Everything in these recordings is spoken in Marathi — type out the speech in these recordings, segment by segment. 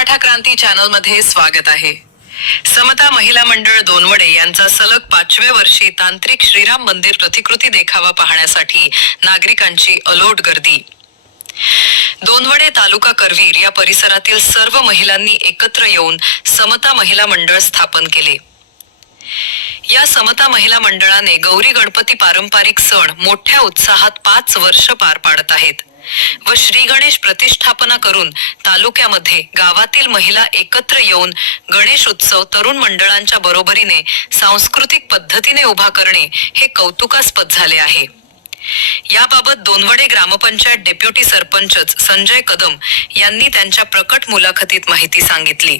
मराठा क्रांती चॅनलमध्ये स्वागत आहे. समता महिला मंडळ दोनवडे यांचा सलग पाचव्या वर्षी तांत्रिक श्रीराम मंदिर प्रतिकृती देखावा पाहण्यासाठी नागरिकांची अलोट गर्दी. दोनवडे तालुका करवीर या परिसरातील सर्व महिलांनी एकत्र येऊन समता महिला मंडळ स्थापन केले. या समता महिला मंडळाने गौरी गणपती पारंपरिक सण मोठ्या उत्साहात पाच वर्ष पार पाडत आहेत. व श्री गणेश प्रतिष्ठापना करून तालुक्यामध्ये गावातील महिला एकत्र येऊन गणेश उत्सव तरुण मंडळांच्या बरोबरीने सांस्कृतिक पद्धतीने उभा करणे हे कौतुकास्पद झाले आहे. याबाबत दोनवडे ग्रामपंचायत डेप्युटी सरपंचच संजय कदम यांनी त्यांच्या प्रकट मुलाखतीत माहिती सांगितली.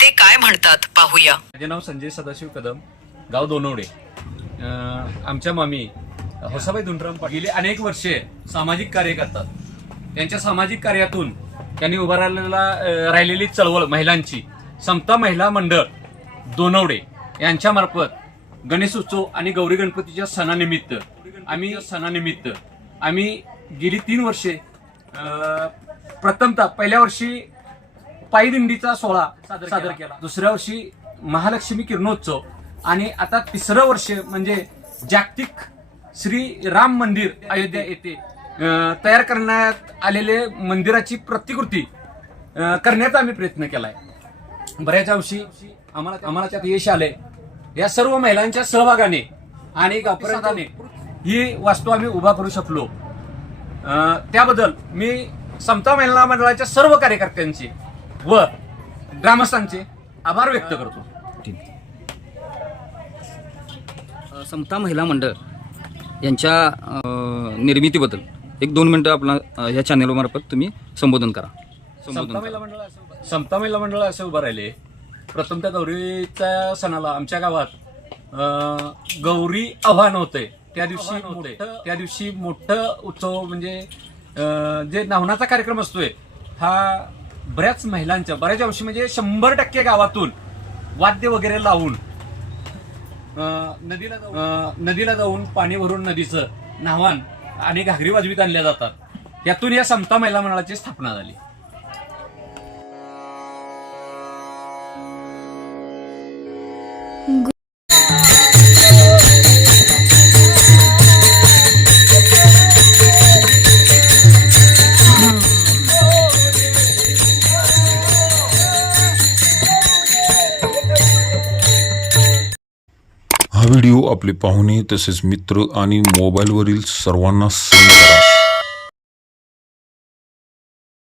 ते काय म्हणतात पाहूया. माझे नाव संजय सदाशिव कदम गाव दोनवडे. आमच्या मामी होसाबाई धुंडराम पाटील. गेली अनेक वर्षे सामाजिक कार्य करतात. त्यांच्या सामाजिक कार्यातून त्यांनी उभा राहिलेला चळवळ महिलांची. समता महिला मंडळ दोनवडे यांच्या मार्फत गणेश उत्सव आणि गौरी गणपतीच्या सणानिमित्त आम्ही सणानिमित्त आम्ही गेली तीन वर्षे प्रथमतः पहिल्या वर्षी पायी दिंडीचा सोहळा सादर केला. दुसऱ्या वर्षी महालक्ष्मी किरणोत्सव आणि आता तिसरं वर्ष म्हणजे जागतिक श्री राम मंदिर अयोध्या येथे तयार करण्यात आलेले मंदिराची प्रतिकृती करण्याचा आम्ही प्रयत्न केलाय. बऱ्याच अंशी आम्हाला आम्हाला त्यात यश आलंय. या सर्व महिलांच्या सहभागाने आणि अपराधाने ही वास्तू आम्ही उभा करू शकलो. त्याबद्दल मी समता महिला मंडळाच्या सर्व कार्यकर्त्यांचे व ग्रामस्थांचे आभार व्यक्त करतो. समता महिला मंडळ यांच्या निर्मितीबद्दल. एक दोन मिनटं आपला अ, या चॅनलमार्फत तुम्ही संबोधन करा. समता संबोधन महिला करा. मंडळ असं उभं- समता महिला मंडळ असे उभं राहिले. प्रथमतः गौरीच्या सणाला आमच्या गावात अं, गौरी आव्हान होते. त्या दिवशी मोठं त्या दिवशी मोठं उत्सव म्हणजे अं, जे नावनाचा कार्यक्रम असतोय हा बऱ्याच महिलांच्या बऱ्याच अंशी म्हणजे शंभर टक्के गावातून वाद्य वगैरे लावून नदीला जाऊन नदीला जाऊन पाणी भरून नदीचं नावान आणि घागरी वाजवीत आणल्या जातात. यातून या समता महिला मंडळाची स्थापना झाली. हा व्हिडिओ आपले पाहुणे तसेच मित्र आणि मोबाईलवरील सर्वांना सेंड करा.